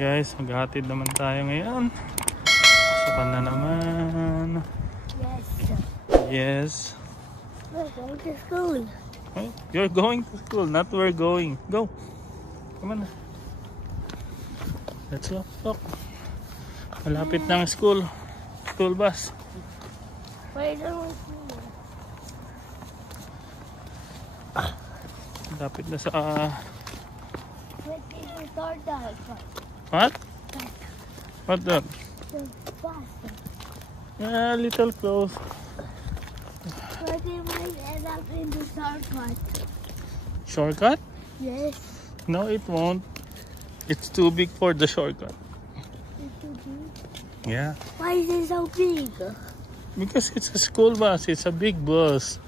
Guys, maghahatid naman tayo ngayon. Sukan na naman. Yes. Yes. We're going to school. Oh, you're going to school, not we're going. Go. Come on. Let's walk. Walk. Malapit na ang school. School bus. Where are we going? Malapit na sa... Where did we start that? What? What that? The bus. Yeah, little close. Where did we end up in the shortcut? Shortcut? Yes. No, it won't. It's too big for the shortcut. It's too big. Yeah. Why is it so big? Because it's a school bus. It's a big bus.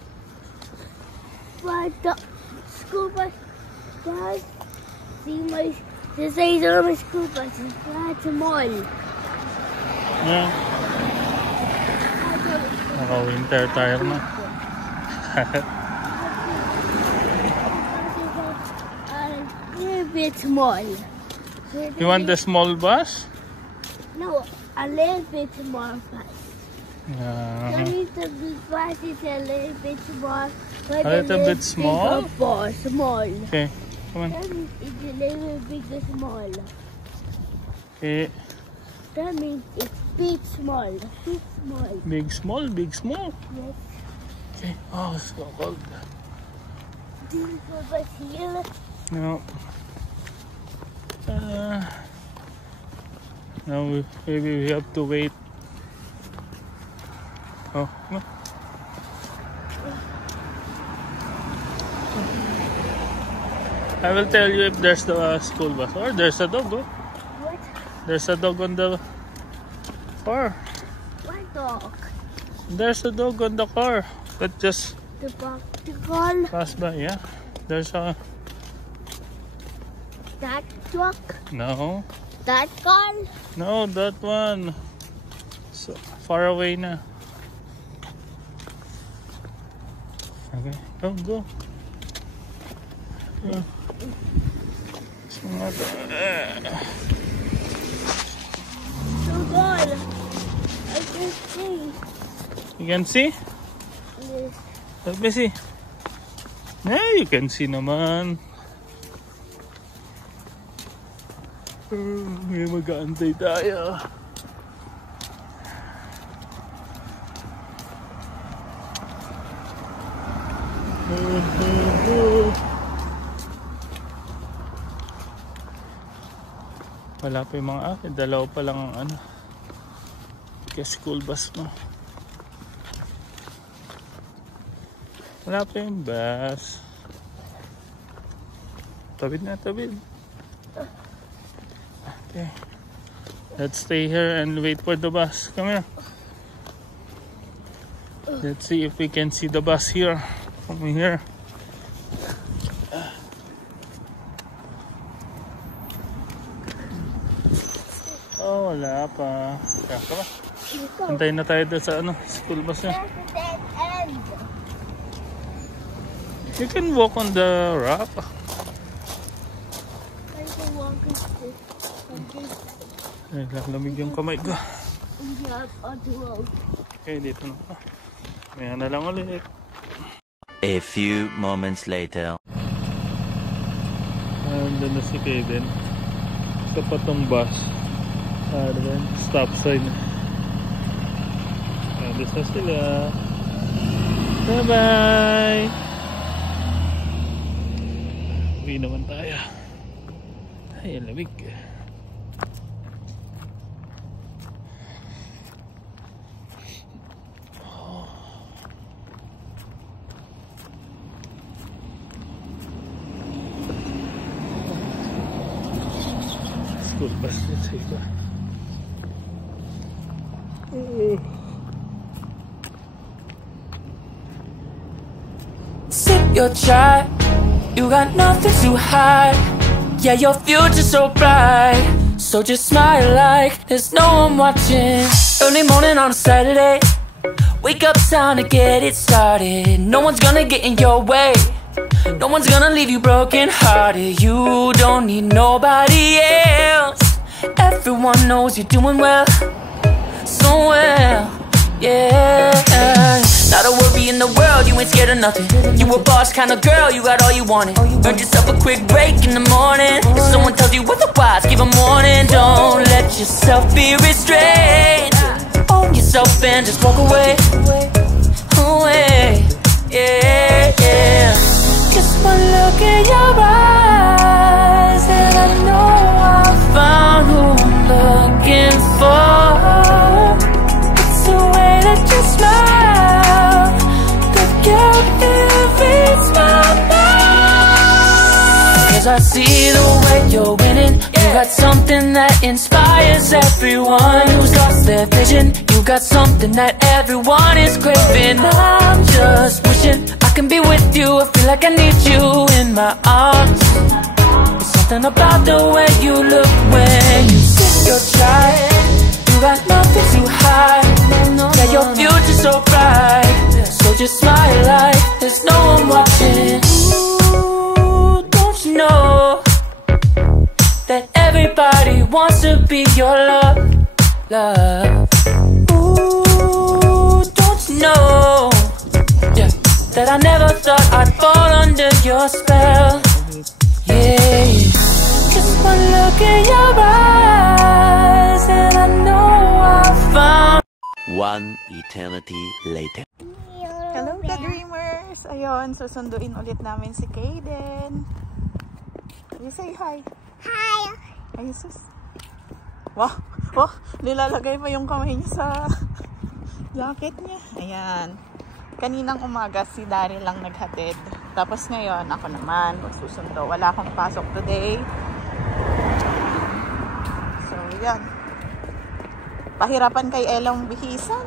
But the school bus does seem like the size of a school bus is not small. Yeah. Naka-winter tire na. A little bit small. You want the small bus? No, a little bit small bus. Yeah. The big bus is a little bit small. But A little bit small? Small. Okay, come on. That means it's a little bit small. Okay. That means it's big small. Big small. Big, small, big, small. Yes. Okay. Oh, it's so cold. Do you go back here? No. Now maybe we have to wait. Oh, no. I will tell you if there's the school bus or there's a dog. Oh. What? There's a dog on the car. What dog? There's a dog on the car that just The practical? passed by. Yeah. There's a That truck? no. That car? No, that one. So far away na. Okay, go. Go. So good. I can see. You can see? Yes. Let me see. Yeah, you can see naman. May mag-aantay tayo. Wala pa yung mga akin. Dalawa pa lang ang ano. Kaya school bus mo. Wala pa yung bus. Tabid na, tabid. Okay. Let's stay here and wait for the bus. Come here. Let's see if we can see the bus here. From here. Oh, wala pa. Kaya ka ba? Antayin na tayo doon sa ano, school bus niya. There's a dead end. You can walk on the rock. I can walk on this. Ay, lamig yung kamay ko. On the road. Okay, dito na. Maya na lang ulit. A few moments later. Andun na si Kevin. Sa patong bus. Stop sign. Andun na sila. Bye bye! Uwi naman tayo. Ay, ang lamig. School bus dito iba. Sit your child. You got nothing to hide. Yeah, your future's so bright. So just smile like there's no one watching. Early morning on a Saturday, wake up, time to get it started. No one's gonna get in your way. No one's gonna leave you broken hearted. You don't need nobody else. Everyone knows you're doing well, so well, yeah. Not a worry in the world, you ain't scared of nothing. You a boss kind of girl, you got all you wanted. Earned yourself a quick break in the morning. If someone tells you otherwise, give 'em warning. Don't let yourself be restrained. Own yourself and just walk away. Away, yeah, yeah. Just one look in your eyes and I know I found who I'm looking for. It's the way that you smile that captivates my mind. 'Cause I see the way you're winning. You got something that inspires everyone who's lost their vision. You got something that everyone is craving. I'm just wishing I can be with you. I feel like I need you in my arms. There's something about the way you look when you sit your child. You got nothing to hide. Yeah, your future's so bright. So just smile like there's no one watching. Ooh, don't you know that everybody wants to be your love, love. Ooh, don't you know, yeah, that I never thought I'd fall under your spell. Yeah, just one look in your eyes and I know I found. One eternity later. Hello, ka-dreamers! Ayun, susunduin ulit namin si Kaden. You say hi. Hi. Ay, sus. Wow, wow, nilalagay pa yung kamay niya sa jacket niya. Ayan. Kaninang umaga si Daryl lang naghatid. Tapos ngayon, ako naman magsusundo. Wala akong pasok today. So, yan. Pahirapan kay Elang bihisan.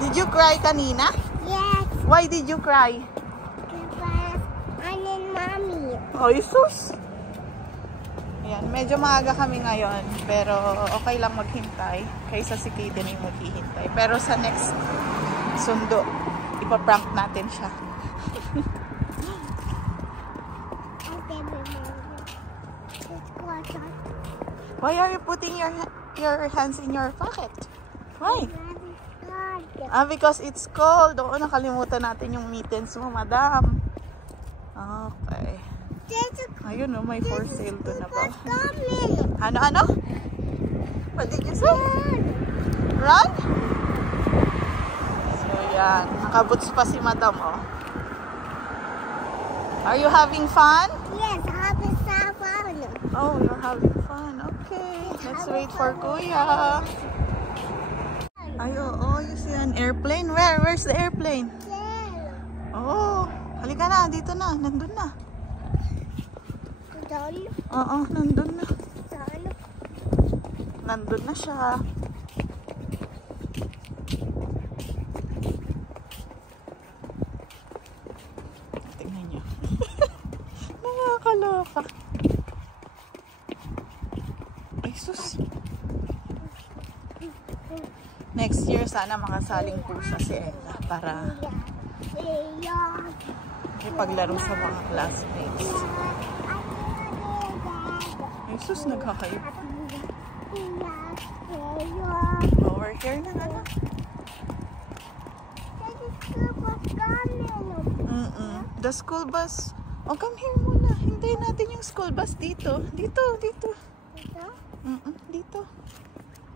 Did you cry kanina? Yes. Why did you cry? Because I need mommy. Ay, sus! Ayan, medyo maaga kami ngayon. Pero okay lang maghintay. Kaysa si Kaden yung maghihintay. Pero sa next sundo, ipaprank natin siya. Okay, baby. Let's go outside. Why are you putting your hands in your pocket? Why? Because it's cold. Oo, nakalimutan natin yung mittens mo, madam. Okay. Ayun, oh, may for sale doon na ba? Ano? What did you say? Run? So, yan. Nakaboots pa si madam, oh. Are you having fun? Yes, having some fun. Oh, you're having fun. Okay. Let's wait for Kuya. Ay, oh, you see an airplane? Where's the airplane? Oh, halika na. Dito na. Nandun na. Oo, nandun na. Nandun na siya. Tingnan niyo. Nakakaloka. Ay, sus. Next year, sana makasaling po siya si Ella para ipaglaro sa mga classmates. Ay, sus, nagkakayip. Over here na nga lang. The school bus. Oh, come here muna. Hintayin natin yung school bus dito. Dito. Dito.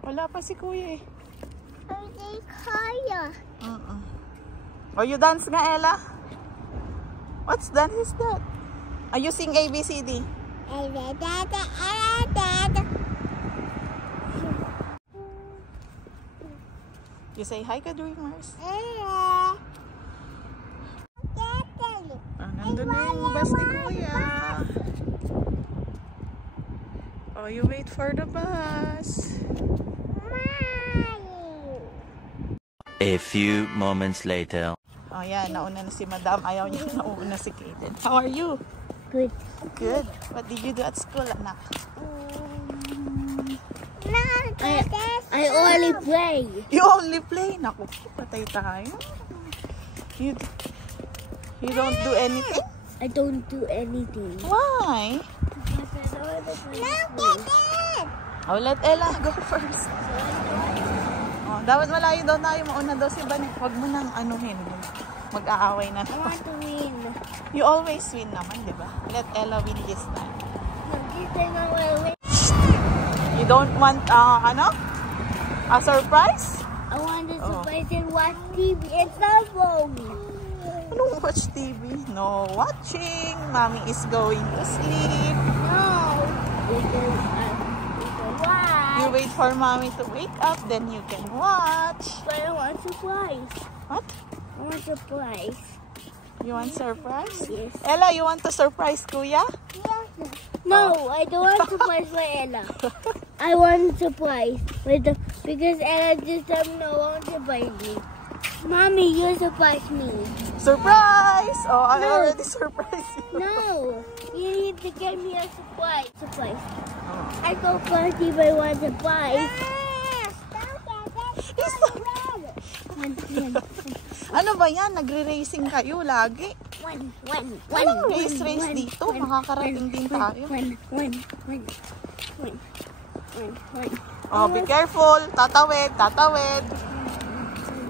Wala pa si Kuya eh. Oh, you dance nga, Ella? What's that? Is that? Are you sing ABCD? You say hi, ka-dreamers. Nandun na yung bus ni Kuya. Oh, you wait for the bus. A few moments later. Oh, yan. Nauna na si Madam. Ayaw niya nauna si Kaden. How are you? Good. Good. What did you do at school, anak? I only play. You only play? Naku, patay tayo. You don't do anything? I don't do anything. Why? Oh, let Ella go first. Oh, dapat malayo daw tayo. Mauna daw si Banek. Huwag mo nang anuhin. Mag-aaway na. I want to win. You always win naman, di ba? Let Ella win this time. This time I will win. You don't want, a surprise? I want to surprise and watch TV and cell phone. Anong watch TV? No watching. Mommy is going to sleep. No. We can watch. You wait for Mommy to wake up, then you can watch. But I want surprise. What? I want surprise. You want surprise? Yes. Ella, you want to surprise Kuya? No, I don't want surprise for Ella. I want surprise because Ella just said no, I want surprise me. Mommy, you surprise me. Surprise! Oh, I No. already surprised you. No, you need to get me a surprise. Surprise. I go first if I want surprise. Ano ba yan? Nagre-racing kayo lagi. Walang race dito. Makakarating din tayo. Oh, be careful. Tatawid, tatawid.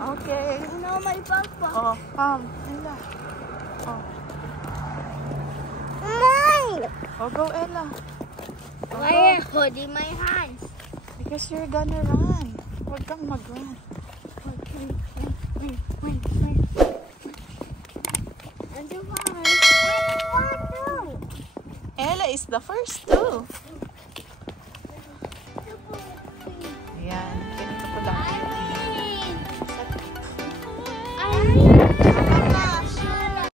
Okay. No, my papa. Oh, Ella. Oh. Mine. Oh, go, Ella. Why are you holding my hands? Because you're gonna run. Huwag kang mag-run. And the one. I want to. Ella is the first too.